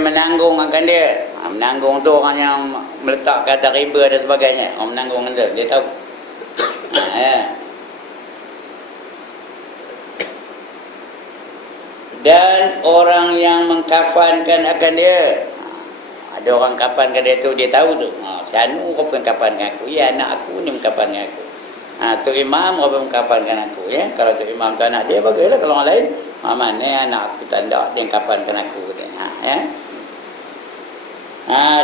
menanggung akan dia. Menanggung tu orang yang meletak ke atas riba dan sebagainya. Orang menanggung dia tahu. Ya. Dan orang yang mengkafankan akan dia. Ada orang kafankan dia tu, dia tahu tu. Si Anu apa mengkafankan aku? Ya, anak aku ni mengkafankan aku. Tu imam apa mengkafankan aku, ya. Kalau tu imam tu anak dia, bagilah. Kalau orang lain, mana anak aku tanda dia mengkafankan aku, ya.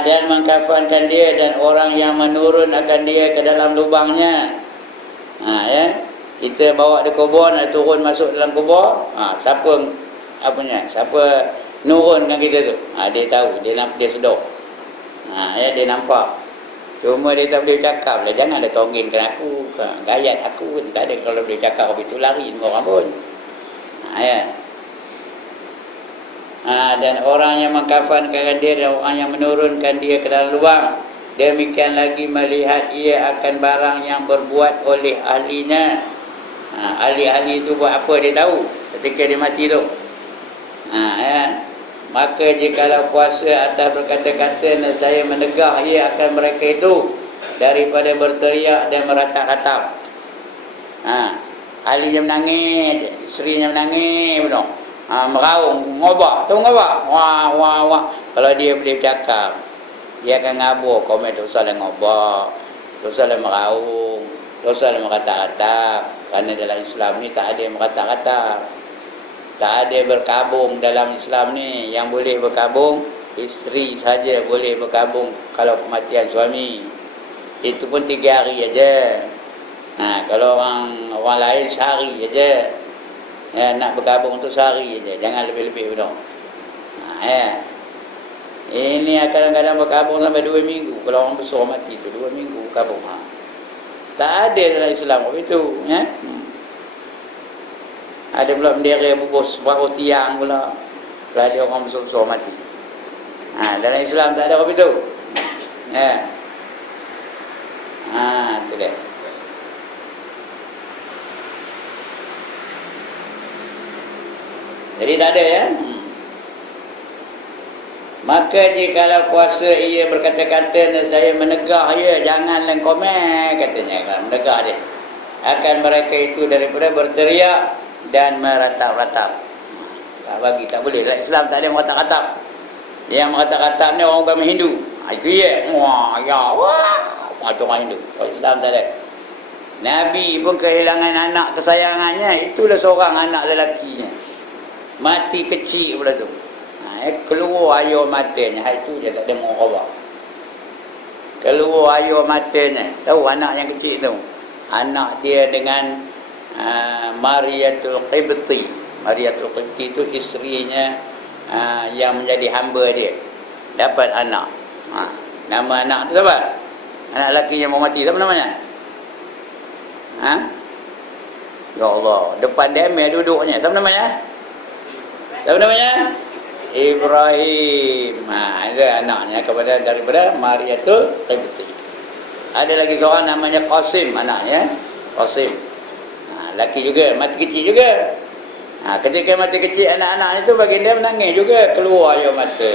Dan mengkafankan dia dan orang yang menurun akan dia ke dalam lubangnya. Ya. Kita bawa di kubur, nak turun masuk dalam kubur. Siapa nurunkan kita tu? Dia tahu, dia sedar. Ya, dia nampak. Cuma dia tak boleh cakap lah. Jangan ada tonggingkan aku, gayat aku. Tak ada. Kalau boleh cakap habis tu lari semua orang pun. Ya. Dan orang yang mengkafankan dia dan orang yang menurunkan dia ke dalam lubang, demikian lagi melihat ia akan barang yang berbuat oleh ahlinya. Ahli-ahli itu buat apa dia tahu ketika dia mati tu. Ya. Maka jikalau puasa atas berkata-kata, nescaya menegah ia akan mereka itu daripada berteriak dan meratap-ratap. Ahlinya menangis, isterinya menangis, benar. Meraung, ngobak, tahu ngobak? Wah, wah, wah. Kalau dia boleh bercakap, dia akan ngabur komen tu salah ngobak, tu salah meraung, tu salah meratap-ratap. Kerana dalam Islam ni tak ada yang meratap-ratap. Tak ada berkabung dalam Islam ni. Yang boleh berkabung, isteri saja boleh berkabung kalau kematian suami. Itu pun 3 hari aja. Kalau orang lain sehari aja. Ya, nak berkabung tu sehari aja. Jangan lebih-lebih betul. Ya. Ini kadang-kadang berkabung sampai 2 minggu. Kalau orang besar mati tu 2 minggu berkabung. Tak ada dalam Islam itu, ya. Ada pula bendera bubus separuh tiang pula. Kalau ada orang besar-besar mati. Dalam Islam tak ada apa itu. Ya. Itu dia. Jadi tak ada, ya. Maka jikalau puasa ia berkata-kata, nescaya menegah ia, janganlah komen, katanya kan, menegah dia. Akan mereka itu daripada berteriak dan meratap-ratap. Tak bagi, tak boleh. Dalam Islam tak ada yang meratap-ratap. Yang meratap-ratap ni orang agama Hindu. Itu ya. Wah, ya, wah. Itu orang Hindu. Kalau Islam tak ada. Nabi pun kehilangan anak kesayangannya. Itulah seorang anak lelakinya. Mati kecil pula tu. Keluar air matanya. Itu je tak ada mengubah. Keluar air matanya. Tahu anak yang kecil tu? Anak dia dengan Mariatul Qibti. Mariatul Qibti itu isterinya yang menjadi hamba dia. Dapat anak. Nama anak tu siapa? Anak lelaki yang mau mati. Siapa namanya? Ya Allah. Depan dia duduknya. Siapa namanya? Siapa namanya? Ibrahim. Itu anaknya daripada Mariatul Qibti. Ada lagi seorang namanya Qasim anaknya. Qasim. Laki juga, mati kecil juga. Ketika mati kecil anak-anak itu baginda menangis juga, keluar air mata.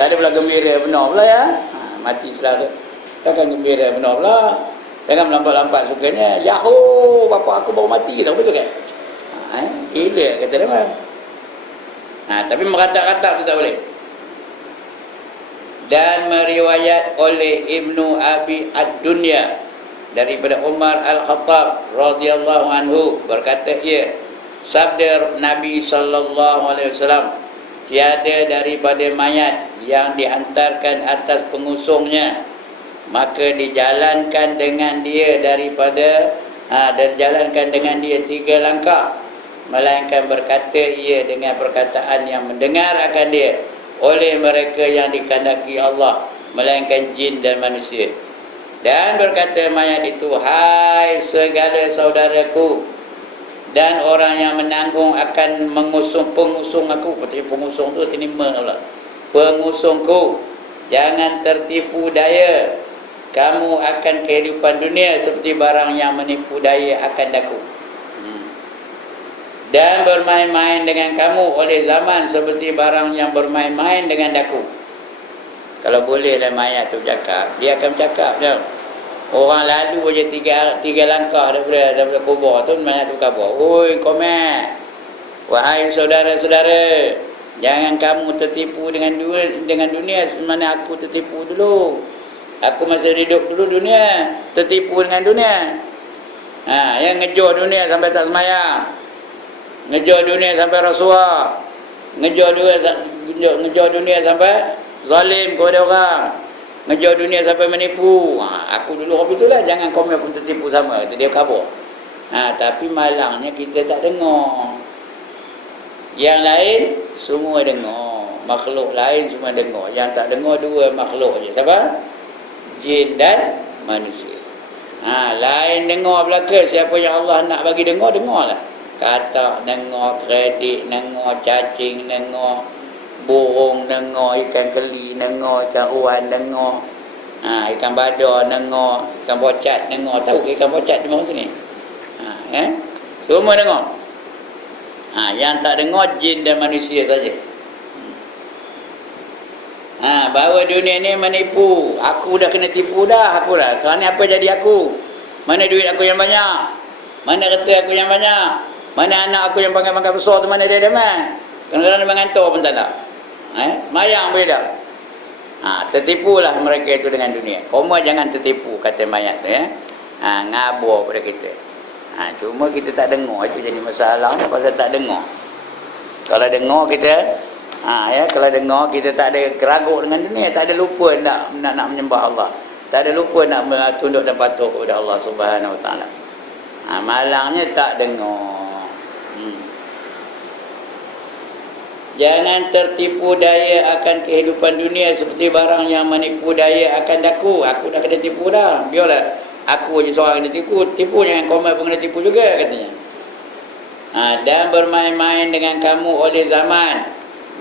Tak ada pula gembira benar pula, ya. Mati selara. Takkan gembira benar pula. Jangan melambat-lambat sukanya. Yahoo, bapa aku baru mati, tahu betul kan? Gila kata dia mah. Tapi meratap-ratap tu tak boleh. Dan meriwayat oleh Ibnu Abi Ad-Dunya daripada Umar Al-Khattab radhiyallahu anhu, berkata ia, sabda Nabi sallallahu alaihi wasallam, tiada daripada mayat yang dihantarkan atas pengusungnya maka dijalankan dengan dia dijalankan dengan dia 3 langkah, melainkan berkata ia dengan perkataan yang mendengar akan dia oleh mereka yang dikehendaki Allah, melainkan jin dan manusia. Dan berkata mayat itu, hai segala saudaraku dan orang yang menanggung akan pengusung aku. Katanya pengusung tu terima Allah. Pengusungku, jangan tertipu daya. Kamu akan kehidupan dunia seperti barang yang menipu daya akan daku. Dan bermain-main dengan kamu oleh zaman seperti barang yang bermain-main dengan daku. Kalau boleh lah mayat tu cakap, dia akan cakap je. Orang lalu je tiga langkah daripada kubur tu, mayat tu kabur. Oi, komen. Wahai saudara-saudara, jangan kamu tertipu dengan dunia semana aku tertipu dulu. Aku masih hidup dulu dunia, tertipu dengan dunia. Yang ngejar dunia sampai tak semayang, ngejar dunia sampai rasuah, ngejar dunia sampai zalim kepada orang, ngejar dunia sampai menipu. Aku dulu orang itulah, jangan kau pun tertipu sama. Dia kabur. Tapi malangnya kita tak dengar. Yang lain semua dengar, makhluk lain semua dengar. Yang tak dengar dua makhluk je. Siapa? Jin dan manusia. Lain dengar belaka. Siapa yang Allah nak bagi dengar, dengarlah. Katak dengar, kredit dengar, cacing dengar, burung dengar, ikan keli dengar, ikan uan dengar, ikan badar dengar, ikan bocat dengar. Tahu ke ikan bocat di mana sini? Semua dengar. Yang tak dengar jin dan manusia saja. Bahawa dunia ni menipu. Aku dah kena tipu dah. Aku dah. Kerana apa jadi aku? Mana duit aku yang banyak? Mana kereta aku yang banyak? Mana anak aku yang pangkat-pangkat besar tu, mana dia deman? Kadang-kadang dia mengantar pun tak nak. Mayang boleh tak? Tertipulah mereka itu dengan dunia. Koma jangan tertipu, kata mayat tu. Ngabur pada kita. Cuma kita tak dengar. Itu jadi masalah. Pasal tak dengar. Kalau dengar kita, kalau dengar kita tak ada keraguk dengan dunia, tak ada lupa nak menyembah Allah, tak ada lupa nak tunduk dan patuh kepada Allah Subhanahu Wa Taala. Malangnya tak dengar. Jangan tertipu daya akan kehidupan dunia seperti barang yang menipu daya akan daku. Aku dah kena tipu dah. Biarlah aku je seorang kena tipu. Tipu jangan komen pun kena tipu juga, katanya. Dan bermain-main dengan kamu oleh zaman.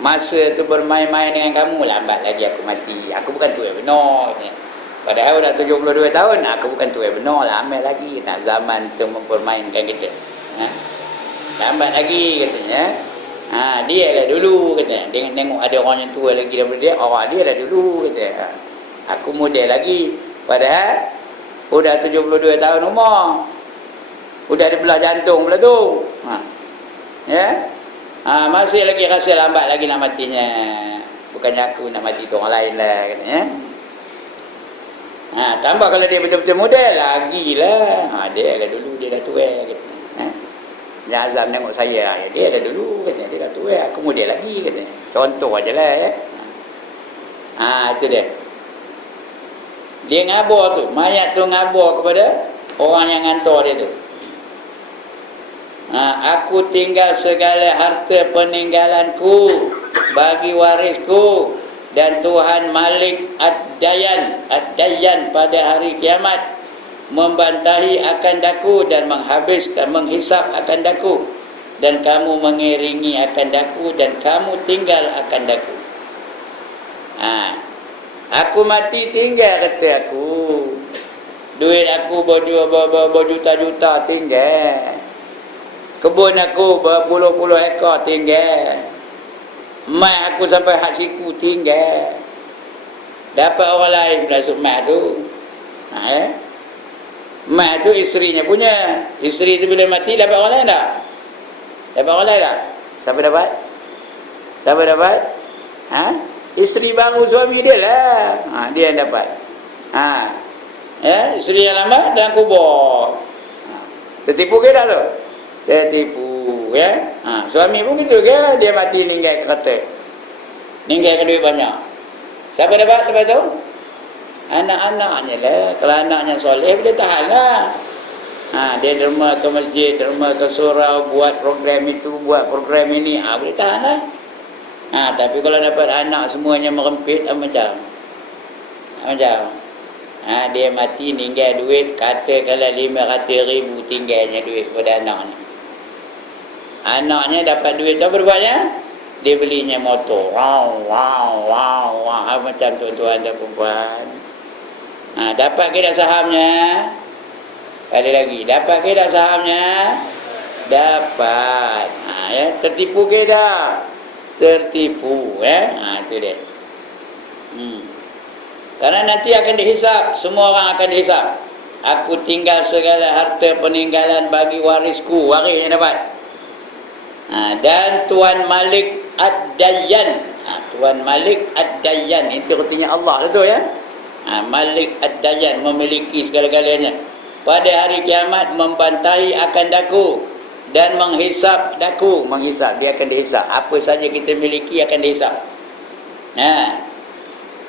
Masa tu bermain-main dengan kamu. Lambat lagi aku mati. Aku bukan tu yang benar, katanya. Padahal dah 72 tahun. Aku bukan tu yang benar. Lambat lagi. Zaman tu mempermainkan kita. Lambat lagi, katanya. Dia lah dulu, katanya. Dia tengok ada orang yang tua lagi daripada dia. Dia lah dulu, katanya. Aku muda lagi. Padahal udah 72 tahun umur. Udah ada belah jantung pula tu. Masih lagi rasa lambat lagi nak matinya. Bukannya aku nak mati tu orang lain lah, katanya. Tambah kalau dia betul-betul muda, lagilah. Dia lah dulu, dia dah tua, katanya. Jangan Azam tengok saya, dia dah dulu, katanya. Dia dah tua, aku muda lagi, katanya. Contoh aja lah, ya. Itu dia. Dia ngabur tu, mayat tu ngabur kepada orang yang hantar dia tu. Aku tinggal segala harta peninggalanku bagi warisku, dan Tuhan Malik Ad-Dayan pada hari kiamat membantahi akan daku dan menghisap akan daku, dan kamu mengiringi akan daku, dan kamu tinggal akan daku. Aku mati tinggal, kata aku. Duit aku berjuta-juta tinggal. Kebun aku berpuluh-puluh ekor tinggal. Mat aku sampai hak siku tinggal. Dapat orang lain pula mat tu. Mat tu isterinya punya. Isteri tu bila mati dapat orang lain tak? Dapat orang lain tak? Siapa dapat? Siapa dapat? Isteri baru suami dia lah. Dia yang dapat. Isteri yang lama dan kubur. Tertipu ke tak tu? Tertipu, ya. Suami pun gitu ke, dia mati ninggal kereta. Ninggal duit banyak. Siapa dapat lepas tu? Anak-anaknya lah. Kalau anaknya soleh, dia tahan lah. Dia derma ke masjid, derma ke surau, buat program itu, buat program ini, boleh tahan lah. Tapi kalau dapat anak semuanya merempit, macam dia mati ninggal duit, katakanlah 500,000 tinggalnya duit pada anaknya. Anaknya dapat duit tu berbuatnya, dia belinya motor. Wow. Macam tuan-tuan dan perempuan. Dapat ke tak sahamnya? Ada lagi. Dapat ke tak sahamnya? Dapat. Ya, tertipu ke dah? Tertipu, itu dia. Karena nanti akan dihisap, semua orang akan dihisap. Aku tinggal segala harta peninggalan bagi warisku, waris yang dapat. Dan Tuan Malik Ad-Dayyan, Tuan Malik Ad-Dayyan, itu artinya Allah itu ya. Malik Ad-Dayyan, memiliki segala-galanya. Pada hari kiamat membantahi akan daku dan menghisap daku. Menghisap, dia akan dihisap. Apa saja kita miliki akan dihisap.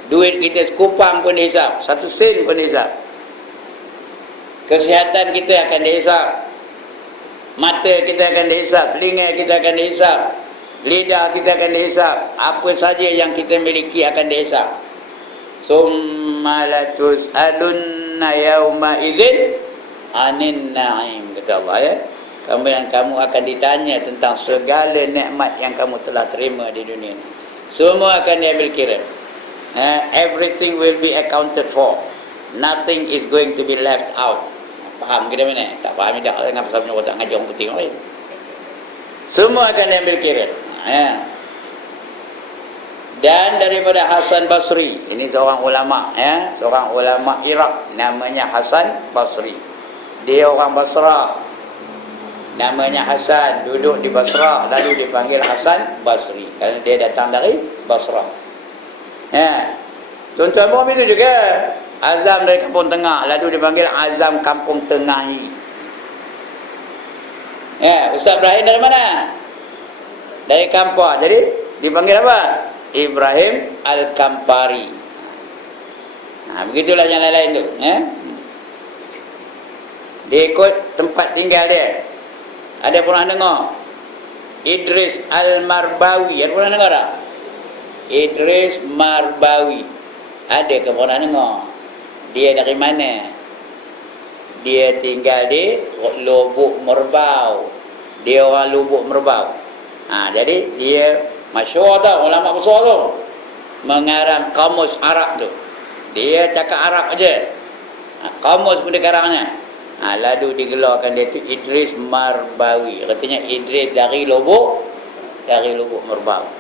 Duit kita sekupang pun dihisap, 1 sen pun dihisap. Kesihatan kita akan dihisap. Mata kita akan dihisap, telinga kita akan dihisap, lidah kita akan dihisap. Apa saja yang kita miliki akan dihisap. Summa latus'alunna yawma idzin 'anin na'im, kata Allah ya. Kemudian kamu akan ditanya tentang segala nikmat yang kamu telah terima di dunia ini. Semua akan diambil kira. Everything will be accounted for. Nothing is going to be left out. Faham kita mana? Tak faham tak? Kenapa sebab tak ngajar orang putih lain? Semua akan diambil kira. Dan daripada Hasan Basri, ini seorang ulama, seorang ulama Iraq, namanya Hasan Basri. Dia orang Basrah, namanya Hasan, duduk di Basrah, lalu dipanggil Hasan Basri kerana dia datang dari Basrah. Tuan-tuan pun itu juga. Azam dari Kampung Tengah, lalu dipanggil Azam Kampung Tengahi. Ustaz Ibrahim dari mana? Dari Kampar. Jadi dipanggil apa? Ibrahim Al-Kampari. Begitulah yang lain-lain tu. Dia ikut tempat tinggal dia. Ada pernah dengar Idris Al-Marbawi? Ada pernah dengar tak? Idris Marbawi. Ada ke pernah dengar? Dia dari mana? Dia tinggal di Lubuk Merbau. Dia orang Lubuk Merbau. Jadi dia masyhur tau, ulama besar tu, mengarang kamus Arab tu. Dia cakap Arab aja. Kamus pun dia karangnya. Lalu digelarkan dia tu Idris Marbawi. Katanya Idris dari Lubuk Merbau.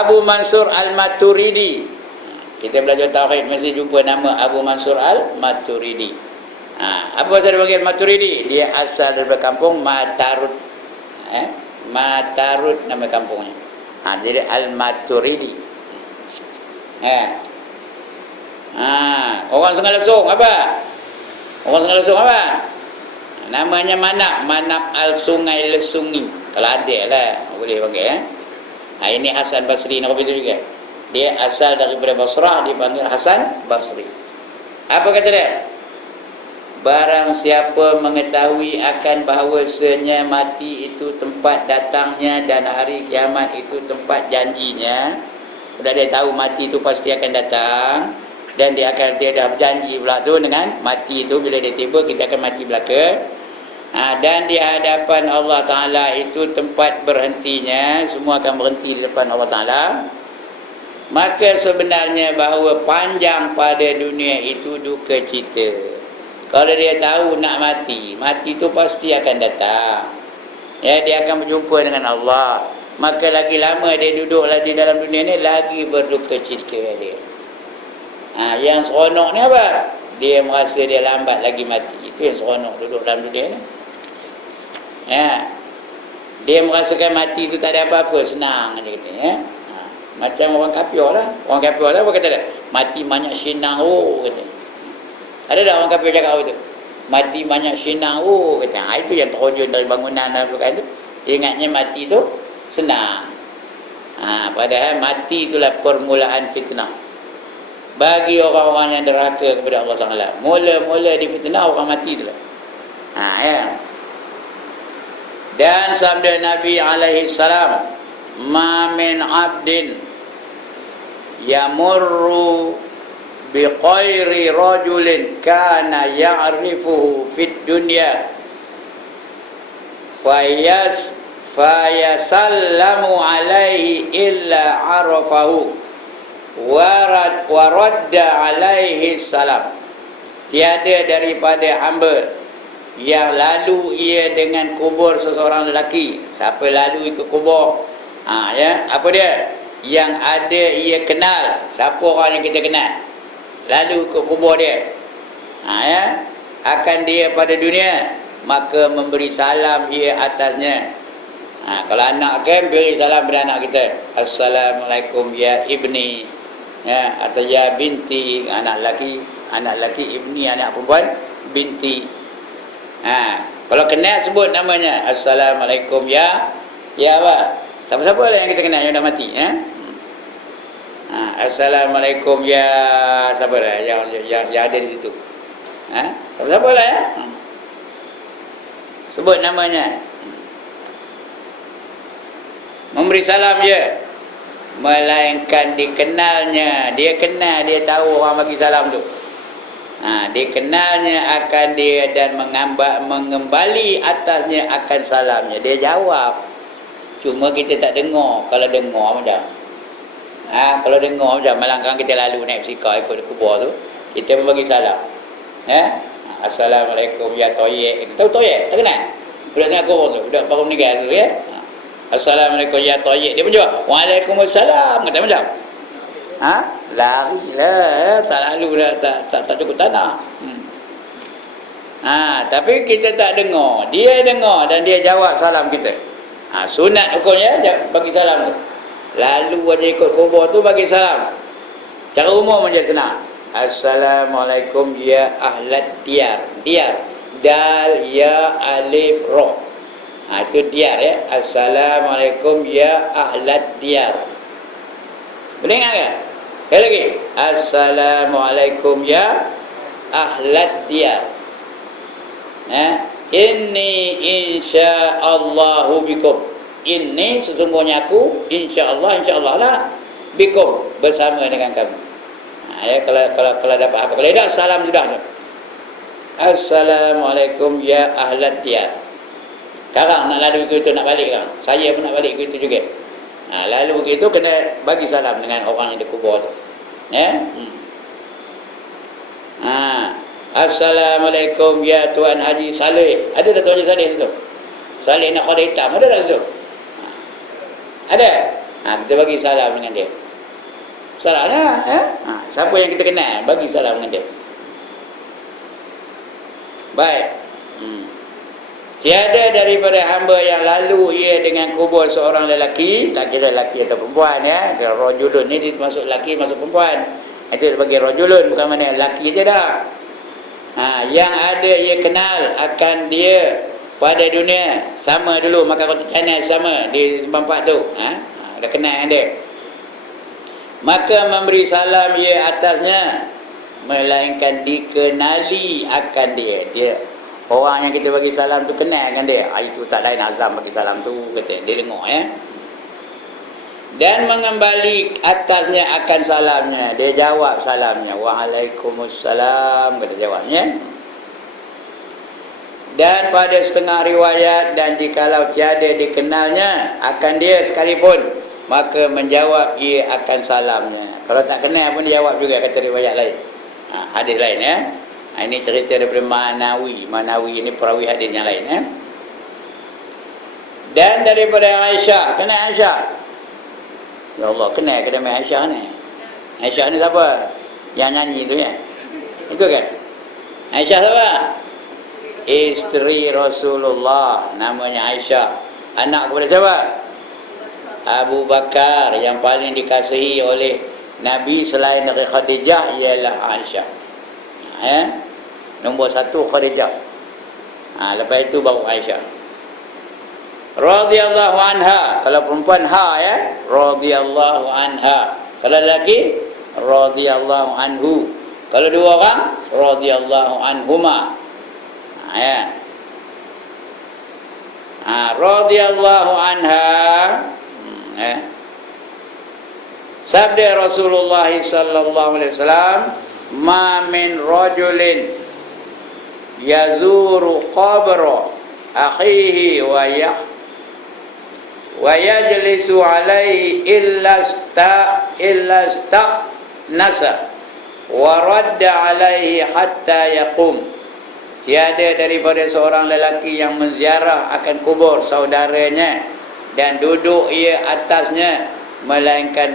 Abu Mansur Al-Maturidi. Kita belajar tauhid mesti jumpa nama Abu Mansur Al-Maturidi. Apa pasal dia panggil Maturidi? Dia asal daripada kampung Matarud. Matarud nama kampungnya. Jadi Al-Maturidi. Orang Sungai Lesung apa? Orang Sungai Lesung apa? Namanya Manap Al-Sungai Lesungi. Kalau ada lah boleh panggil. Ini Hasan Basri nak begitu juga. Dia asal daripada Basrah, dipanggil Hasan Basri. Apa kata dia? Barang siapa mengetahui akan bahawasanya mati itu tempat datangnya dan hari kiamat itu tempat janjinya. Sudah dia tahu mati itu pasti akan datang, dan dia dah berjanji pula tu dengan mati itu, bila dia tiba kita akan mati belaka. Dan di hadapan Allah Ta'ala itu tempat berhentinya, semua akan berhenti di depan Allah Ta'ala. Maka sebenarnya bahawa panjang pada dunia itu duka cita. Kalau dia tahu nak mati, mati itu pasti akan datang. Dia akan berjumpa dengan Allah. Maka lagi lama dia duduk di dalam dunia ni, lagi berduka cita dia. Yang seronok ni apa? Dia merasa dia lambat lagi mati. Itu yang seronok duduk dalam dunia ni. Dia merasakan mati itu tak ada apa-apa, senang dia kata. Macam orang kafir lah. Orang kafir lah apa kata dia? Mati banyak senang kata. Ada tak orang kafir cakap itu? Mati banyak senang kata. Itu yang terhujung dari bangunan dan sebagainya itu. Ingatnya mati itu senang. Padahal mati itulah permulaan fitnah. Bagi orang-orang yang derhaka kepada Allah Ta'ala, mula-mula difitnah orang mati itulah. Dan sabda Nabi alaihi salam, ma min abdin yamurru bi khairi rajulin kana ya'rifuhu fid dunya fayasallamu alaihi illa arafahu wa radda alaihi salam. Tiada daripada hamba yang lalu ia dengan kubur seseorang lelaki. Siapa lalu ikut kubur? Ya, apa dia? Yang ada ia kenal. Siapa orang yang kita kenal? Lalu ikut kubur dia. Ya, akan dia pada dunia, maka memberi salam ia atasnya. Kalau anak kan, beri salam pada anak kita. Assalamualaikum ya ibni, ya, atau ya binti. Anak lelaki ibni, anak perempuan binti. Kalau kenal sebut namanya. Assalamualaikum ya apa? Siapa-siapa lah yang kita kenal yang dah mati. Assalamualaikum ya siapa lah yang ada di situ. Siapa-siapa lah ya. Sebut namanya. Memberi salam ya, melainkan dikenalnya. Dia kenal, dia tahu orang bagi salam tu. Dikenalnya akan dia dan mengembali atasnya akan salamnya. Dia jawab. Cuma kita tak dengar. Kalau dengar macam kalau dengar macam malangkang kita lalu naik basikal ikut kubur tu, kita pun bagi salam. Assalamualaikum ya toyek. Tahu toyek? Tak kenal? Budak tengah kubur tu, budak baru meninggal tu ya. Assalamualaikum ya toyek. Dia pun jawab Waalaikumsalam. Kata macam lari lah, tak lalu dah, tak cukup tanah. Tapi kita tak dengar, dia dengar dan dia jawab salam kita. Sunat hukumnya bagi salam tu. Lalu aja ikut kubur tu bagi salam. Cara umum aja senang. Assalamualaikum ya ahlat diyar. Diyar, dal ya alif ra. Itu diyar ya. Assalamualaikum ya ahlat diyar. Boleh ingat ke? Sekali lagi. Assalamualaikum ya ahlat diyar. Inni insya'allahu bikum. Inni sesungguhnya aku, insya'allah lah, bikum, bersama dengan kamu. Ya, kalau dapat apa. Kalau tidak, salam sudah tu. Assalamualaikum ya ahlat diyar. Sekarang nak lalu begitu, nak balik kan? Saya pun nak balik begitu juga. Lalu begitu kena bagi salam dengan orang yang dikubur tu. Assalamualaikum ya Tuan Haji Saleh. Ada tak Tuan Haji Saleh situ? Saleh nak khuda hitam, ada tak situ? Ada? Kita bagi salam dengan dia. Salamnya, siapa yang kita kenal, bagi salam dengan dia. Baik. Tiada daripada hamba yang lalu ia dengan kubur seorang lelaki, tak kira lelaki atau perempuan ya. Rajulun ni masuk lelaki, masuk perempuan. Itu bagi rajulun, bukan mana lelaki je dah. Yang ada ia kenal akan dia pada dunia, sama dulu maka roti canai sama di tempat tu. Dah kenal dia. Maka memberi salam ia atasnya, melainkan dikenali akan dia. Orang yang kita bagi salam tu kenal kan dia. Itu tak lain azam bagi salam tu, kata dia dengar ya. Dan mengembali atasnya akan salamnya. Dia jawab salamnya. Waalaikumsalam, kata jawabnya. Dan pada setengah riwayat, dan jikalau tiada dikenalnya akan dia sekalipun, maka menjawab ia akan salamnya. Kalau tak kenal pun dia jawab juga, kata riwayat lain. Hadis lain ya. Ini cerita daripada Manawi ini perawi hadis yang lain ya. Dan daripada Aisyah, kenal Aisyah? Ya Allah, kenal ke nama Aisyah ni? Aisyah ni siapa? Yang nyanyi tu ya? Itu kan? Aisyah siapa? Isteri Rasulullah, namanya Aisyah. Anak kepada siapa? Abu Bakar, yang paling dikasihi oleh Nabi selain dari Khadijah ialah Aisyah. Nombor 1 Khadijah. Lepas itu baru Aisyah. Radhiyallahu anha. Kalau perempuan ya, radhiyallahu anha. Kalau lelaki, radhiyallahu anhu. Kalau dua orang, radhiyallahu anhuma. Radhiyallahu anha. Sabda Rasulullah sallallahu alaihi wasallam, ma min rajulin yazuru qabra akhihi wa yajlisu alaihi illa nasa wa radda alaihi hatta yaqum tiada daripada seorang lelaki yang menziarah akan kubur saudaranya dan duduk ia atasnya, melainkan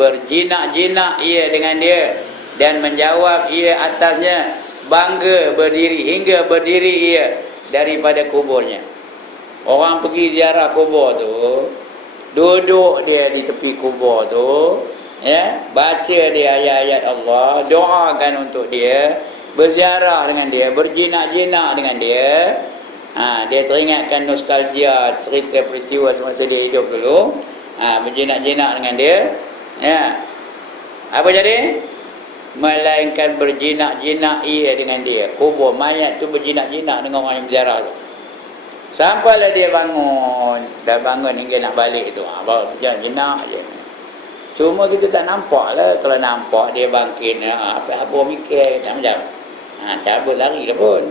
berjinak-jinak ia dengan dia, dan menjawab ia atasnya, bangga berdiri hingga berdiri ia daripada kuburnya. Orang pergi ziarah kubur tu, duduk dia di tepi kubur tu, ya, baca dia ayat-ayat Allah, doakan untuk dia, berziarah dengan dia, berjinak-jinak dengan dia. Dia teringatkan nostalgia cerita peristiwa semasa dia hidup dulu. Berjinak-jinak dengan dia, ya. Apa jadi? Melainkan berjinak-jinak ia dengan dia. Kubur mayat tu berjinak-jinak dengan orang yang berziarah tu. Sampailah dia bangun, dah bangun hingga nak balik tu, baru berjinak-jinak je. Cuma kita tak nampak lah. Kalau nampak dia bangkit, apa mikir tak macam cabut lari dah pun.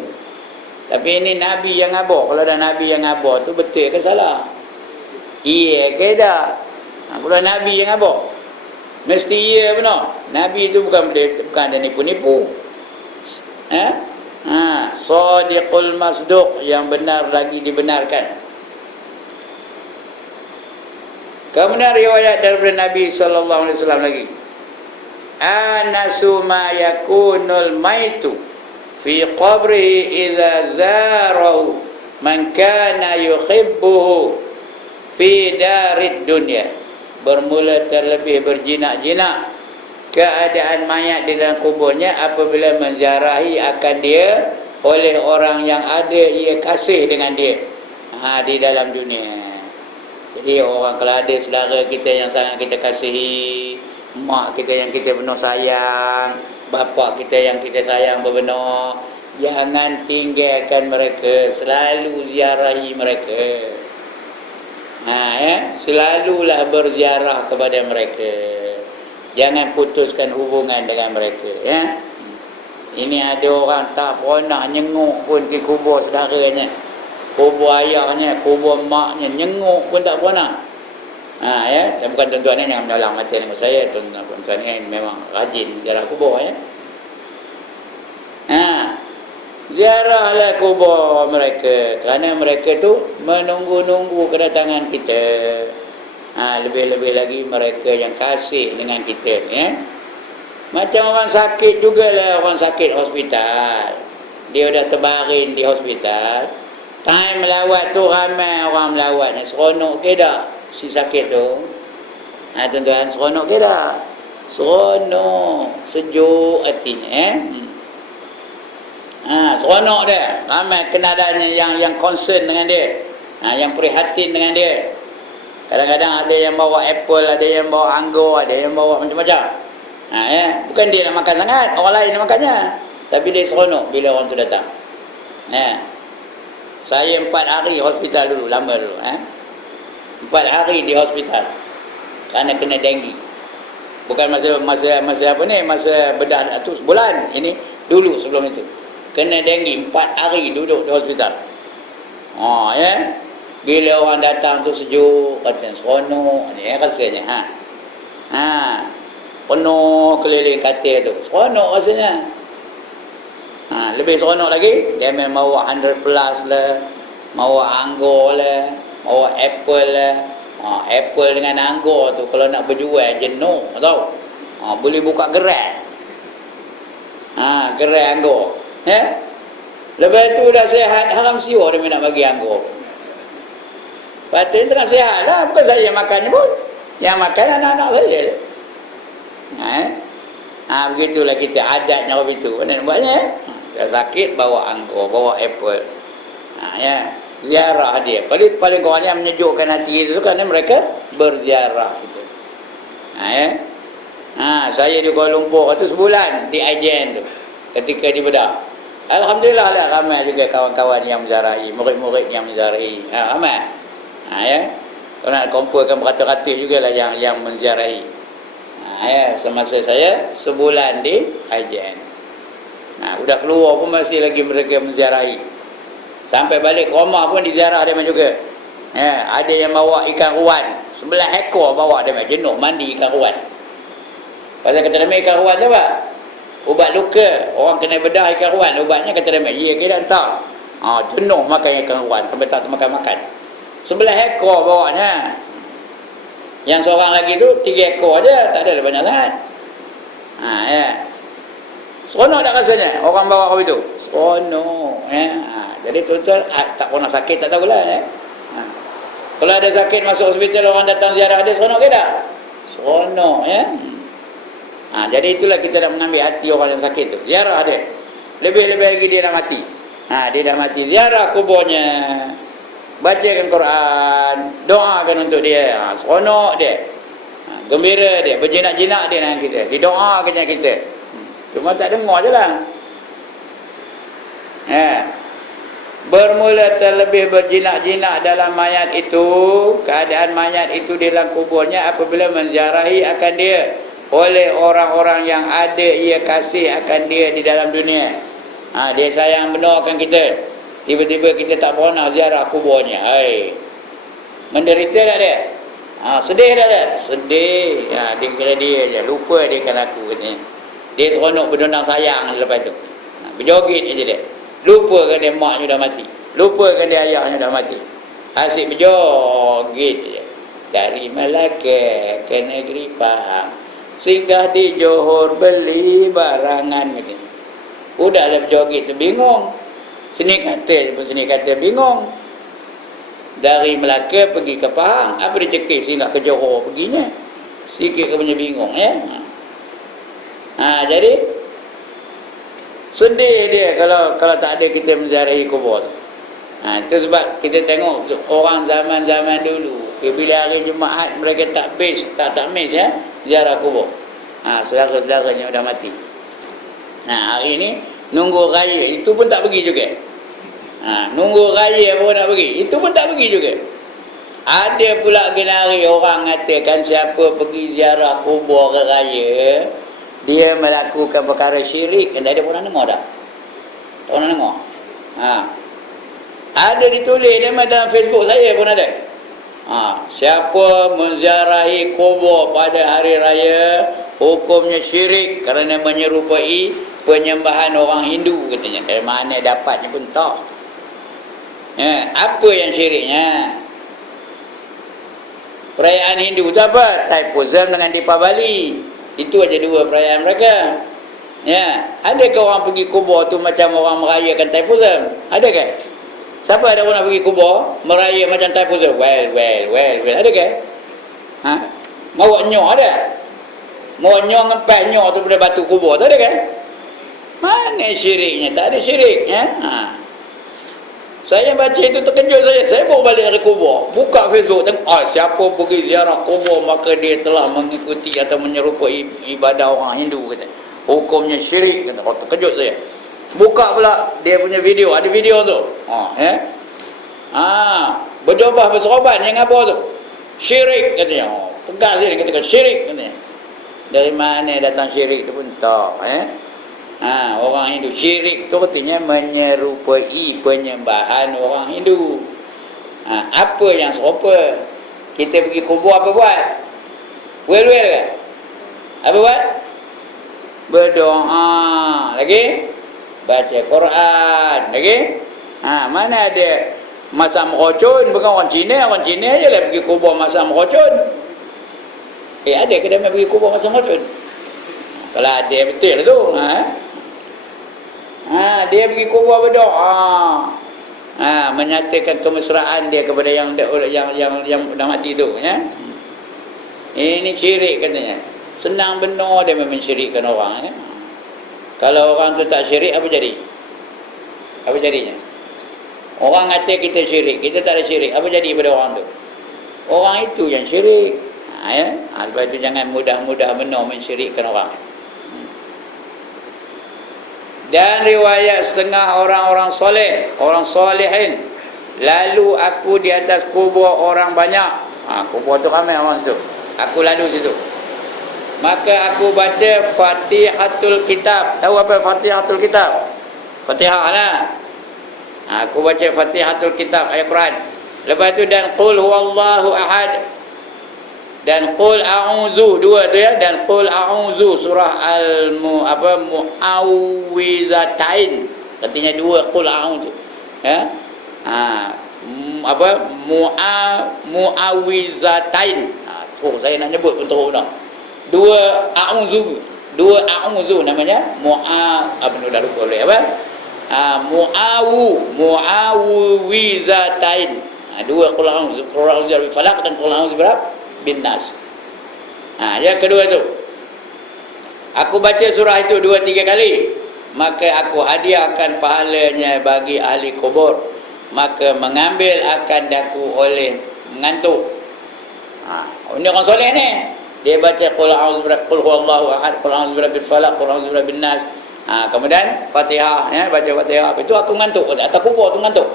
Tapi ini Nabi yang ngabur. Kalau dah Nabi yang ngabur tu betul ke salah? Iya ke tak? Kalau Nabi yang ngabur, mesti iya benar. Nabi tu bukan ada nipu-nipu. Sadiqul masduq, yang benar lagi dibenarkan. Kemudian riwayat daripada Nabi SAW lagi. Anasu ma yakunul maitu fi qabrihi idza zarahu man kana yuhibbuhu fi darid dunya. Bermula terlebih berjinak-jinak keadaan mayat di dalam kuburnya apabila menziarahi akan dia oleh orang yang ada ia kasih dengan dia di dalam dunia. Jadi orang, kalau ada saudara kita yang sangat kita kasihi, mak kita yang kita benar sayang, bapa kita yang kita sayang benar, jangan tinggalkan mereka, selalu ziarahi mereka. Selalulah berziarah kepada mereka. Jangan putuskan hubungan dengan mereka, ya. Ini ada orang tak pernah nyenguk pun ke kubur saudaranya, kubur ayahnya, kubur maknya, nyenguk pun tak pernah. Dan bukan tuan-tuan ni jangan menolak mata dengan saya. Tuan-tuan ni memang rajin ziarah kubur, ya. Ziarahlah kubur mereka, kerana mereka tu menunggu-nunggu kedatangan kita. Lebih-lebih lagi mereka yang kasih dengan kita, ya. Macam orang sakit jugalah, orang sakit hospital, dia dah terbaring di hospital, time melawat tu ramai orang melawatnya. Seronok ke tak si sakit tu? Tuan-tuan, seronok ke tak? Seronok, sejuk hatinya, seronok dia. Ramai kenalannya yang concern dengan dia, yang prihatin dengan dia. Kadang-kadang ada yang bawa apple, ada yang bawa anggur, ada yang bawa macam-macam. Bukan dia nak makan sangat, orang lain nak makannya, tapi dia seronok bila orang tu datang. Saya 4 hari hospital dulu, lama dulu, 4 hari di hospital kerana kena denggi. Bukan masa apa ni, masa bedah tu sebulan. Ini dulu sebelum itu kena denggi, 4 hari duduk di hospital. Bila orang datang tu sejuk, kata seronok ni, rasanya. Penuh keliling katil tu, seronok rasanya. Lebih seronok lagi, dia memang bawa 100 plus lah, bawa anggur lah, bawa apple lah. Apple dengan anggur tu kalau nak berjual jenuh tau. Boleh buka gerai. Gerai anggur, ya. Lepas tu dah sihat, haram siur dia nak bagi anggur. Patutnya tengah sihat lah, bukan saya yang makannya pun, yang makan anak-anak saya. Begitulah kita, adatnya begitu. Mana nak buatnya? Dah sakit bawa anggur, bawa apple. Ya, ziarah dia. Paling kurangnya menyejukkan hati itu kerana mereka berziarah gitu. Saya di Kuala Lumpur itu sebulan di Ajen tu, ketika di Bedah. Alhamdulillah lah, ramai juga kawan-kawan yang menziarahi, murid-murid yang menziarahi. Ramai. Kalau nak kumpulkan beratus-ratus jugalah yang menziarahi. Semasa saya sebulan di Ajen. Sudah keluar pun masih lagi mereka menziarahi. Sampai balik ke rumah pun diziarah dia juga. Ada yang bawa ikan ruan, 11 ekor bawa dia, jenuh mandi ikan ruan. Pasal kata nama ikan ruan tu apa? Ubat luka, orang kena bedah ikan ruan, ubatnya kata dia, ya kita hantar. Jenuh makan ikan ruan sampai tak makan-makan. 11 ekor bawanya. Yang seorang lagi tu 3 ekor aja, tak ada banyak sangat. Ya. Seronok tak rasanya orang bawa kau itu? Seronok, ya. Jadi tuan-tuan tak pernah sakit tak tahulah, ya. Kalau ada sakit masuk hospital, orang datang ziarah dia, seronok ke tak? Seronok, ya. Jadi itulah kita dah mengambil hati orang yang sakit tu. Ziarah dia. Lebih-lebih lagi dia dah mati. Dia dah mati. Ziarah kuburnya. Bacakan Quran. Doakan untuk dia. Seronok dia. Gembira dia. Berjinak-jinak dia dengan kita. Didoakan kita. Cuma tak dengar je lah. Bermula terlebih berjinak-jinak dalam mayat itu, keadaan mayat itu di dalam kuburnya apabila menziarahi akan dia oleh orang-orang yang ada ia kasih akan dia di dalam dunia. Dia sayang benar akan kita. Tiba-tiba kita tak pernah ziarah kuburnya. Menderita tak dia? Sedih tak dia? Sedih. Dia kira dia je. Lupa dia kan aku katanya. Dia seronok berdendang sayang lepas tu. Berjoget je dia. Lupakan dia maknya dah mati. Lupakan dia ayahnya dah mati. Asyik berjoget je. Dari Melaka ke negeri Pahang, singgah di Johor beli barangan gitu. Udah ada berjoget tu bingung. Seni kata bingung. Dari Melaka pergi ke Pahang, apa dia cekik singgah ke Johor perginya? Sikit ke punya bingung, ya. Jadi sedih dia kalau tak ada kita menziarahi kubur. Itu sebab kita tengok orang zaman-zaman dulu, bila hari Jumaat mereka tak miss ya, ziarah kubur. Saudara-saudaranya dah mati. Hari ni nunggu raya, itu pun tak pergi juga. Nunggu raya pun nak pergi, itu pun tak pergi juga. Ada pula genari orang katakan siapa pergi ziarah kubur ke raya, dia melakukan perkara syirik. Ada pun nak dengar tak? Tak pernah dengar. Ada ditulis dalam Facebook saya pun ada. Siapa menziarahi kubur pada hari raya, hukumnya syirik kerana menyerupai penyembahan orang Hindu katanya. Dari mana dapatnya pun tak. Apa yang syiriknya? Perayaan Hindu tu apa? Thaipusam dengan Deepavali. Itu aja dua perayaan mereka. Adakah orang pergi kubur tu macam orang merayakan Thaipusam? Adakah? Siapa ada pernah pergi kubur meraya macam Thaipusam? Well. Adakah? Mau nyok ada? Mau nyok ngepas nyok tu pada batu kubur tu adakah? Mana syiriknya? Tak ada syirik, ya. Saya baca itu terkejut saya bawa balik dari kubur, buka Facebook, tengok siapa pergi ziarah kubur maka dia telah mengikuti atau menyerupai ibadah orang Hindu kata. Hukumnya syirik kata. Terkejut saya. Buka pula dia punya video, ada video tu. Berjubah berseroban yang apa tu? Syirik katanya. Tegas dia katakan syirik katanya. Dari mana datang syirik tu pun tak, orang Hindu. Syirik tu artinya menyerupai penyembahan orang Hindu. Apa yang serupa? Kita pergi kubur apa buat? Well kan? Apa buat? Berdoa. Lagi? Baca Quran. Lagi? Mana ada masam rocun? Bukan orang Cina je lah pergi kubur masam rocun. Ada ke dia pergi kubur masam rocun? Kalau ada betul tu. Dia pergi kubur berdoa. Menyatakan kemesraan dia kepada yang dah mati tu, ya. Ini syirik katanya. Senang benar dia mensyirikkan orang, ya. Kalau orang tu tak syirik, apa jadi? Apa jadinya? Orang kata kita syirik, kita tak ada syirik, apa jadi pada orang tu? Orang itu yang syirik. Sebab itu jangan mudah-mudah benar mensyirikkan orang. Dan riwayat setengah orang-orang soleh, orang solehin, lalu aku di atas kubur orang banyak. Kubur tu ramai orang situ. Aku lalu situ. Maka aku baca Fatihatul Kitab. Tahu apa Fatihatul Kitab? Fatihah lah. Aku baca Fatihatul Kitab, ayat Quran. Lepas tu dan Qul huwallahu ahad. Dan qul a'udzu, dua tu ya, dan qul a'udzu surah Muawwizatain. Artinya dua qul a'udzu. Ya. Muawwizatain. Saya nak nyebut pun teruk dah. Dua a'udzu namanya dah lupa boleh apa? Muawwizatain. Dua qul a'udzu birabbil falaq dan qul a'udzu bin nas. Yang kedua tu, aku baca surah itu 2-3 kali, maka aku hadiahkan pahalanya bagi ahli kubur, maka mengambil akan daku oleh mengantuk. Ini orang soleh ni, dia baca qul huwallahu ahad, qul a'udzu birabbil falaq, qul a'udzu birabbin nas. Kemudian Fatihah, ya, baca Fatihah. Itu aku ngantuk, atas kubur tu ngantuk.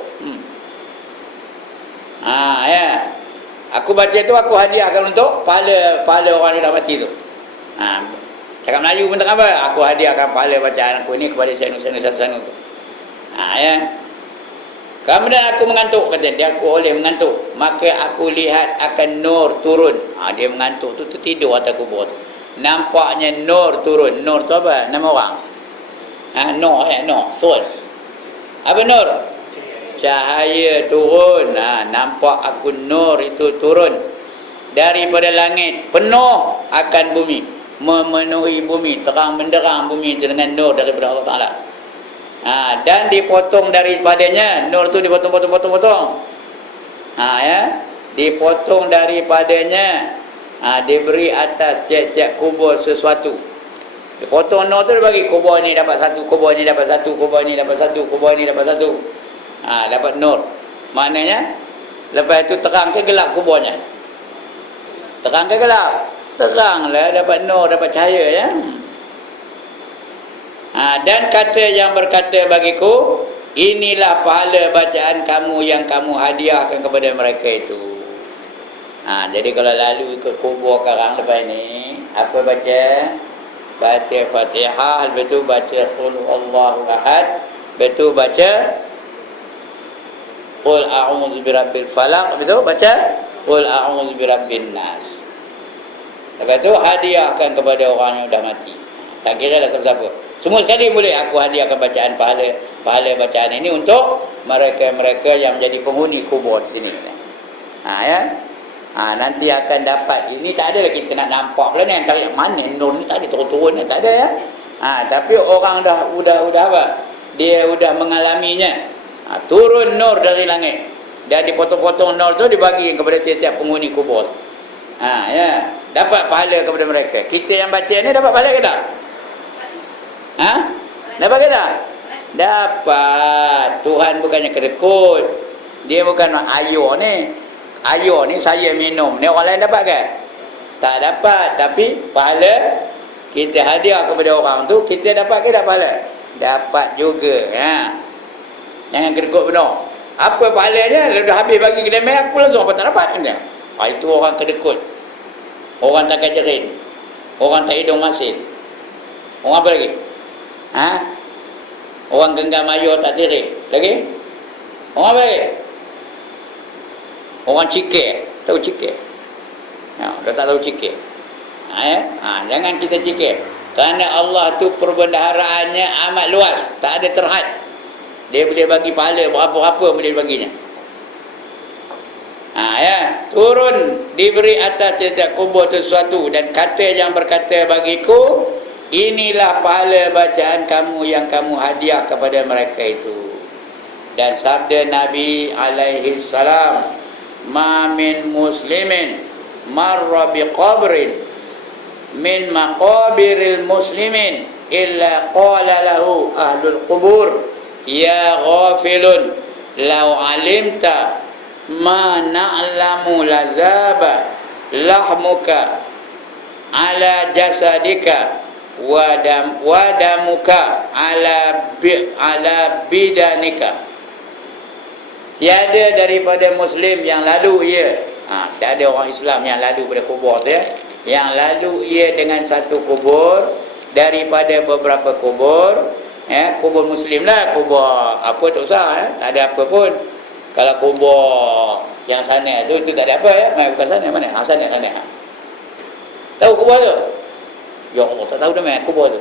Ya. Aku baca tu aku hadiahkan untuk pahala orang yang dah mati tu. Cakap Melayu pun tak apa. Aku hadiahkan pahala bacaan aku ni kepada sana tu. Ya. Kemudian aku mengantuk, kata dia, aku oleh mengantuk, maka aku lihat akan nur turun. Dia mengantuk tu tertidur atas kubur tu. Nampaknya nur turun. Nur tu apa? Nama orang. Nur, source. Apa nur? Cahaya turun. Nampak aku nur itu turun daripada langit, penuh akan bumi, memenuhi bumi, terang benderang bumi itu dengan nur daripada Allah Ta'ala. Dan dipotong daripadanya, nur itu dipotong. Ya, dipotong daripadanya, diberi atas tiap-tiap kubur sesuatu. Dipotong nur itu dibagi, kubur ni dapat satu, kubur ni dapat satu, kubur ni dapat satu, kubur ni dapat satu. Dapat nur. Maknanya lepas itu terang ke gelap kuburnya? Terang ke gelap? Teranglah, dapat nur, dapat cahaya, ya. Dan kata yang berkata bagiku, inilah pahala bacaan kamu yang kamu hadiahkan kepada mereka itu. Jadi kalau lalu ikut kubur sekarang lepas ni, apa baca? Baca Fatihah, lepas tu baca qul huwallahu ahad, lepas tu baca qul a'udzu birabbil falaq, betul? Baca qul a'udzu birabbin nas. Lepas tu hadiahkan kepada orang yang dah mati. Tak kira dah siapa-siapa. Semua sekali boleh aku hadiahkan bacaan pahala bacaan ini untuk mereka-mereka yang menjadi penghuni kubur di sini. Ya. Nanti akan dapat. Ini tak ada kita nak nampak pula ni, cari mana nur ni, tak ada turun-turun ni, tak ada, ya. Tapi orang dah apa? Dia sudah mengalaminya. Turun nur dari langit, dan dipotong-potong nur tu dibagi kepada tiap-tiap penghuni kubur. Ya, dapat pahala kepada mereka. Kita yang baca ni dapat pahala ke tak? Dapat ke tak? Dapat. Tuhan bukannya kedekut. Dia bukan ayo ni. Ayo ni saya minum. Ni orang lain dapat ke? Tak dapat. Tapi pahala kita hadiah kepada orang tu, kita dapat ke tak pahala? Dapat juga, ya. Jangan kedekut benar. Apa pahalanya? Dah habis bagi kedai aku langsung apa tak dapat kan? Itu orang kedekut. Orang tak kajerin. Orang tak hidung masin. Orang apa lagi? Orang genggam ayu tak tirik. Lagi? Orang apa lagi? Orang cikir. Tahu cikir? Dah tak tahu cikir. Jangan kita cikir. Kerana Allah tu perbendaharaannya amat luas. Tak ada terhad. Dia boleh bagi pahala berapa-apa boleh baginya. Ya, turun diberi atas tiap kubur itu sesuatu, dan kata yang berkata bagiku, inilah pahala bacaan kamu yang kamu hadiah kepada mereka itu. Dan sabda Nabi alaihi salam, ma min muslimin marra biqabrin min maqabiril muslimin illa qala lahu ahlul qubur ya ghafilun law alimta ma na'lamu lazaba lahmuka ala jasadika wadamuka ala bidanika. Tiada daripada muslim yang lalu ia, tiada orang Islam yang lalu pada kubur tu, ya, yang lalu ia dengan satu kubur daripada beberapa kubur, ya, kubur muslim lah, kubur apa tak usah, tak ada apa pun. Kalau kubur yang sana tu tak ada apa, ya, bukan sana, mana? Sana. Tahu kubur tu? Ya Allah, tak tahu dah mai kubur tu.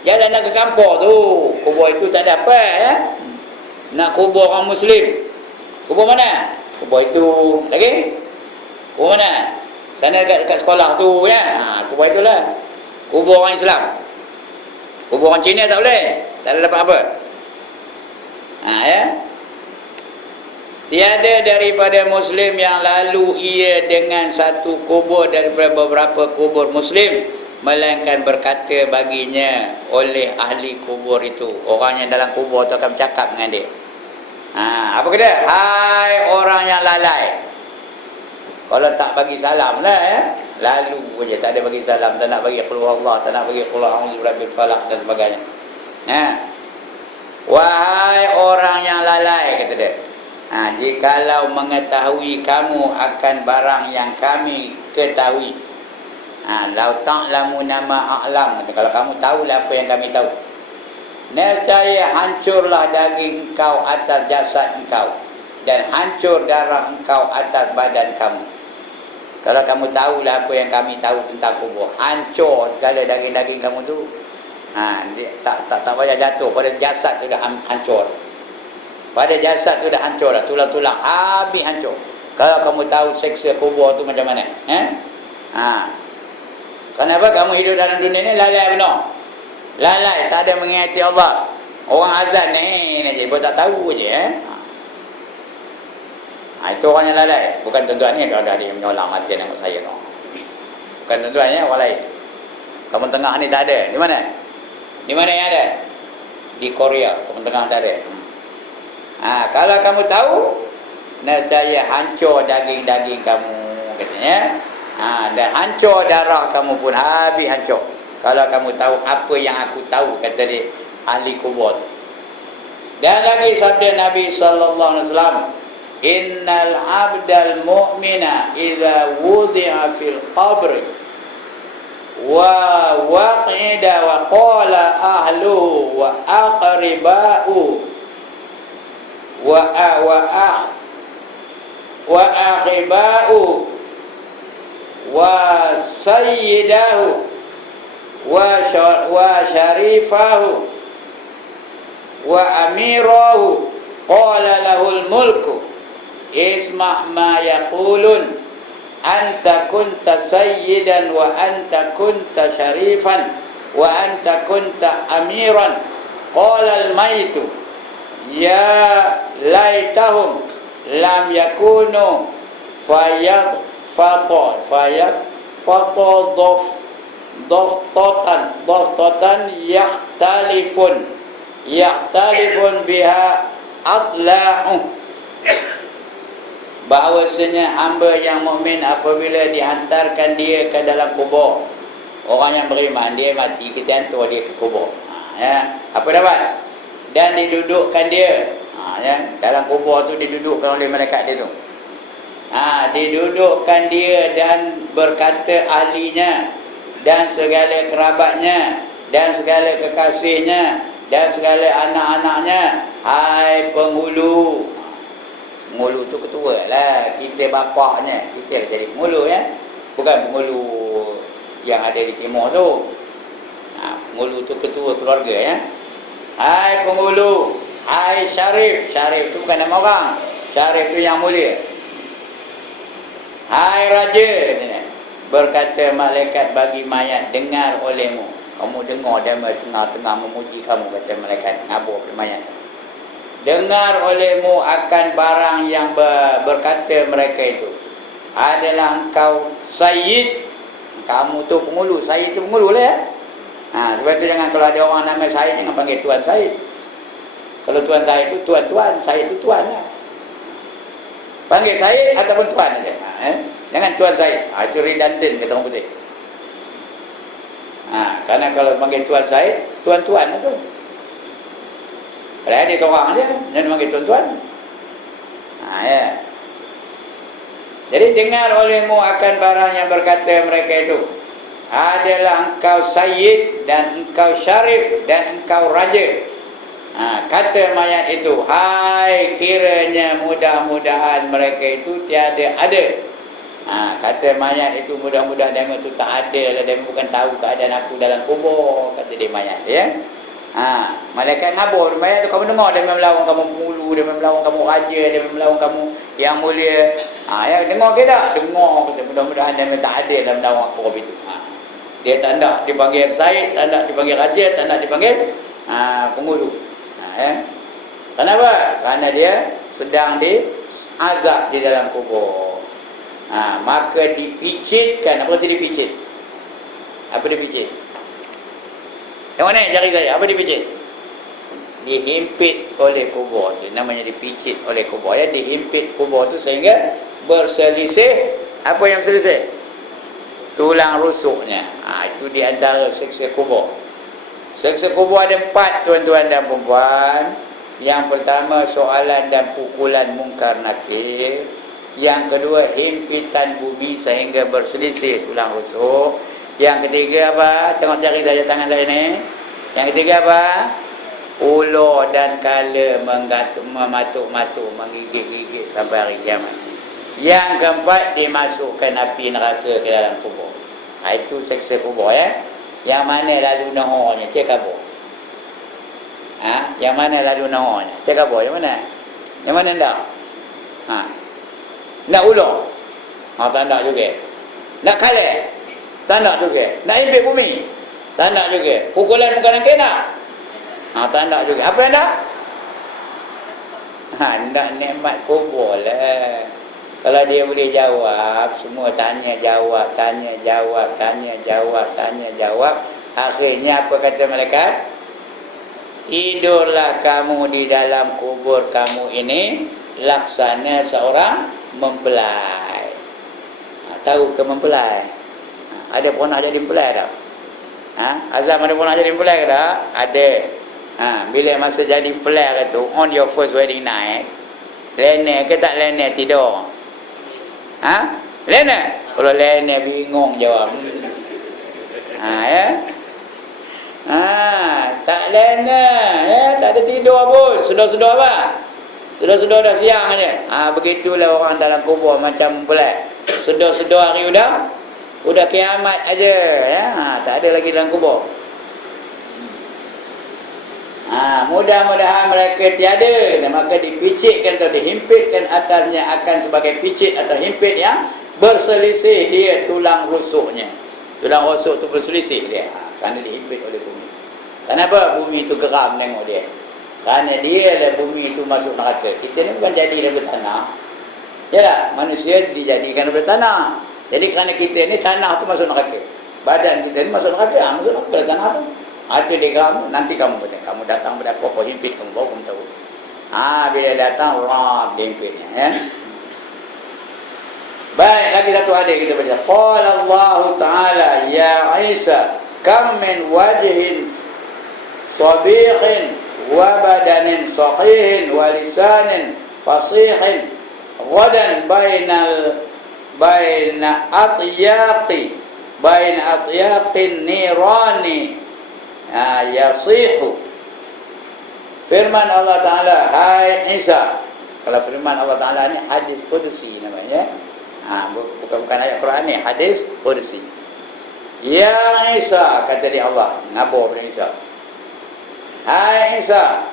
Jalan nak ke kampung tu, kubur itu tak ada apa ya. Nak kubur orang Muslim. Kubur mana? Kubur itu lagi. Kubur mana? Sana dekat sekolah tu ya. Kubur itulah. Kubur orang Islam. Kubur orang Cina tak boleh. Tak ada dapat apa. Ya. Tiada daripada Muslim yang lalu ia dengan satu kubur daripada beberapa kubur Muslim, melainkan berkata baginya oleh ahli kubur itu. Orang yang dalam kubur tu akan bercakap dengan dia. Apa kata? Hai orang yang lalai. Kalau tak bagi salam lah ya. Lalu je tak ada bagi salam, tak nak bagi qul huwallah, tak nak bagi qul a'udzu birabbil falaq dan sebagainya. Wahai orang yang lalai, kata dia. Jikalau mengetahui kamu akan barang yang kami ketahui. Lau ta'lamuna ma a'lam. Kalau kamu tahulah apa yang kami tahu. Nescaya hancurlah daging engkau atas jasad engkau, dan hancur darah engkau atas badan kamu. Kalau kamu tahulah apa yang kami tahu tentang kubur, hancur segala daging-daging kamu tu. Tak payah jatuh, pada jasad tu dah hancur. Pada jasad tu dah hancur dah, tulang-tulang habis hancur. Kalau kamu tahu seksa kubur tu macam mana. Kenapa kamu hidup dalam dunia ni lalai benar? Lalai, tak ada mengingati Allah. Orang azan ni je, buat tak tahu je. Itu orang yang lalai. Bukan tuan-tuan ni ada dia menyolang mati nama saya tu. Bukan tuan-tuan ya, orang lain. Kampung Tengah ni tak ada. Di mana? Di mana yang ada? Di Korea. Kampung Tengah tak ada. Kalau kamu tahu, nescaya hancur daging-daging kamu, katanya. Dan hancur darah kamu pun habis hancur. Kalau kamu tahu apa yang aku tahu, kata dia ahli kubur. Dan lagi sabda Nabi sallallahu alaihi wasallam, innal abdal mu'mina idza wudi'a fil qabri wa waqida wa qala ahluhu wa aqriba'u wa akhiba'u wa sayyidahu wa syarifahu wa amirahu qala lahul mulku isma' ma yaqulun anta kunta sayyidan wa anta kunta syarifan wa anta kunta amiran qala al maitu ya laitahum lam yakunu fayad doftatan yahtalifun biha atla'u. Bahawasanya hamba yang mukmin apabila dihantarkan dia ke dalam kubur, orang yang beriman dia mati, kita hantar dia ke kubur. Apa dapat? Dan didudukkan dia. Dalam kubur tu didudukkan oleh malaikat dia tu. Didudukkan dia dan berkata ahlinya dan segala kerabatnya dan segala kekasihnya dan segala anak-anaknya, hai penghulu. Penghulu tu ketua lah, kita bapaknya, kita jadi penghulu ya. Bukan penghulu yang ada di timur tu. Penghulu tu ketua keluarga ya. Hai penghulu, hai syarif. Syarif tu bukan nama orang, syarif tu yang mulia. Hai raja, berkata malaikat bagi mayat, dengar olehmu. Kamu dengar dia tengah-tengah memuji kamu, kata malaikat ngabur oleh mayat. Dengar olehmu akan barang yang berkata mereka itu adalah engkau sayyid. Kamu tu penghulu, sayyid tu penghulu lah ya. Sebab tu jangan, kalau ada orang nama sayyid, jangan panggil tuan sayyid. Kalau tuan sayyid tu tuan-tuan, sayyid tu tuan lah. Panggil sayyid ataupun tuan saja. Jangan tuan sayyid. Itu redundant kata orang putih. Karena kalau panggil tuan sayyid, tuan-tuan lah tu. Kalau ada seorang saja, jangan panggil tuan-tuan. Ya. Jadi dengar olehmu akan barang yang berkata mereka itu adalah engkau sayyid dan engkau syarif dan engkau raja. Kata mayat itu, hai kiranya mudah-mudahan mereka itu tiada ada. Kata mayat itu mudah-mudahan demo tu tak ada lah, demo bukan tahu keadaan aku dalam kubur, kata dia mayat, ya. Malaikat ngabur mayat tu, kamu dengar dia melawan kamu penghulu, dia melawan kamu raja, dia melawan kamu yang mulia. Ya, dengar ke tak? Dengar, kata mudah-mudahan demo tak ada dalam melawan aku itu. Dia tak nak dipanggil Said, tak nak dipanggil raja, tak nak dipanggil penghulu. Ya. Kenapa? Kerana dia sedang diazab di dalam kubur. Maka dipicitkan. Apa tu dipicit? Apa dipicit? Yang mana cari saya? Apa dipicit? Dihimpit oleh kubur tu. Namanya dipicit oleh kubur, ya. Dihimpit kubur tu sehingga berselisih. Apa yang berselisih? Tulang rusuknya. Itu di antara seksa kubur. Seksa kubur ada 4, tuan-tuan dan perempuan. Yang pertama, soalan dan pukulan mungkar nakir. Yang kedua, himpitan bumi sehingga berselisih tulang rusuk. Yang ketiga apa? Tengok jari saya, tangan saya ni. Yang ketiga apa? Ular dan kala mematuk-matuk, menggigit-gigit sampai hari kiamat. Yang keempat, dimasukkan api neraka ke dalam kubur. Itu seksa kubur, ya. Yang mana lalu nahornya? Cek kabur. Yang mana lalu nahornya? Cek kabur. Yang mana? Yang mana tak? Nak ular? Tak nak juga. Nak kalah? Tak nak juga. Nak himpit bumi? Tak nak juga. Pukulan muka nangkir nak? Tak nak juga. Apa yang nak? Nak nikmat kubur lah. Kalau dia boleh jawab, semua tanya jawab, tanya jawab, tanya jawab, tanya jawab. Akhirnya apa kata malaikat? Tidurlah kamu di dalam kubur kamu ini laksana seorang mempelai. Tahu ke mempelai? Ada pernah jadi mempelai tak? Azam ada pernah jadi mempelai ke tak? Ada. Bila masa jadi mempelai tu, on your first wedding night, lena ke tak lena tidur? Lena? Kalau lena bingung jawab. Ya? Tak lena, ya? Tak ada tidur pun. Sudah-sudah apa? Sudah-sudah dah siang aja. Begitulah orang dalam kubur macam mempelai. Sudah-sudah hari udah kiamat aja, ya. Tak ada lagi dalam kubur. Mudah-mudahan mereka tiada, dan maka dipicitkan atau dihimpitkan atasnya akan sebagai picit atau himpit yang berselisih dia tulang rusuknya. Tulang rusuk tu berselisih dia, kerana dihimpit oleh bumi. Kenapa bumi itu geram tengok dia? Kerana dia dan bumi itu masuk neraka. Kita ni bukan jadi daripada tanah. Yalah, manusia dijadikan daripada tanah. Jadi kerana kita ni tanah tu masuk neraka. Badan kita ni masuk neraka, masuk neraka pada tanah tu. Ada dia kamu, nanti kamu datang pada apa himpit kamu baru kamu tahu. Bila datang rap dia himpitnya, ya. Baik, lagi satu hadis kita baca. Qala Allah Ta'ala ya Isa, kam min wajhin tabiqin wa badanin sahihin wa lisanin fasihin ghadan baina atyaqin nirani yasihu. Firman Allah Ta'ala, hai Isa. Kalau firman Allah Ta'ala ni hadis qudsi namanya. Bukan ayat Quran ni, hadis qudsi. Ya Isa, kata dia Allah, ngabur pada Isa. Hai Isa,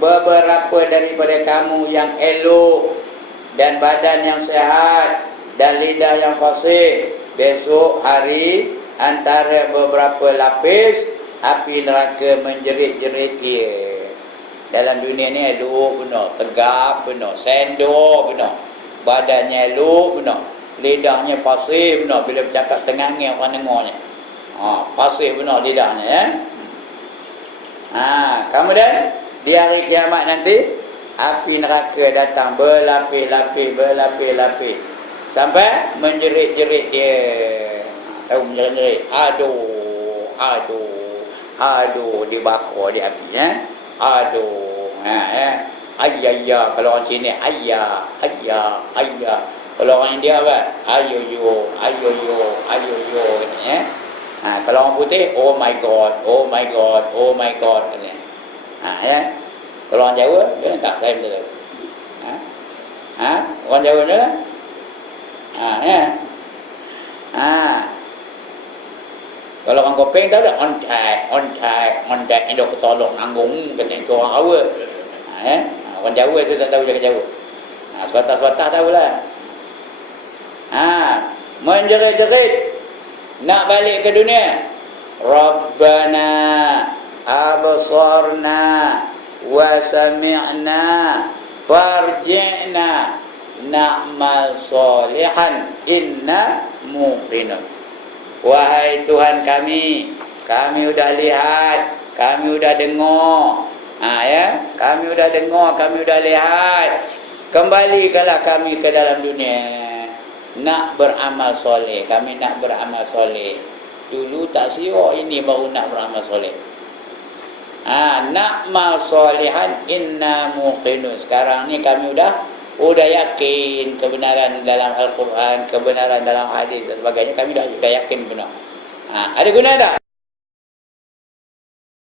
beberapa daripada kamu yang elok dan badan yang sehat dan lidah yang fasih, besok hari antara beberapa lapis api neraka menjerit-jerit dia. Dalam dunia ni elok benar, tegap benar, sendok benar, badannya elok benar, lidahnya fasih benar, bila bercakap tengangnya orang dengarnya. Fasih benar lidahnya, ya. Kemudian di hari kiamat nanti api neraka datang berlapis-lapis sampai menjerit-jerit dia. Tahu menjerit-jerit? Aduh dibakar di apinya. Ayya, kalau orang sini ayya. Kalau orang India apa? Ayo katanya. Kalau orang putih, oh my god katanya. Ya. Kalau orang Jawa, dia tak saya betul. Orang Jawa ni lah. Ya. Kalau orang kopeng tahu tak on tag ini dah ketolong nanggung kata itu orang Jawa. Orang Jawa saya tak tahu cakap Jawa. Swatah tahulah. Menjerit-jerit nak balik ke dunia. Rabbana absarna wa sami'na farji'na na'mal salihan inna muqinun. Wahai Tuhan kami sudah lihat, kami sudah dengar. Kami sudah dengar, kami sudah lihat. Kembalikanlah kami ke dalam dunia. Nak beramal soleh, kami nak beramal soleh. Dulu tak siok, ini baru nak beramal soleh. Na'mal salihan inna muqinun. Sekarang ni kami udah yakin kebenaran dalam Al-Quran, kebenaran dalam hadis dan sebagainya. Kami dah yakin benar. Ada guna tak?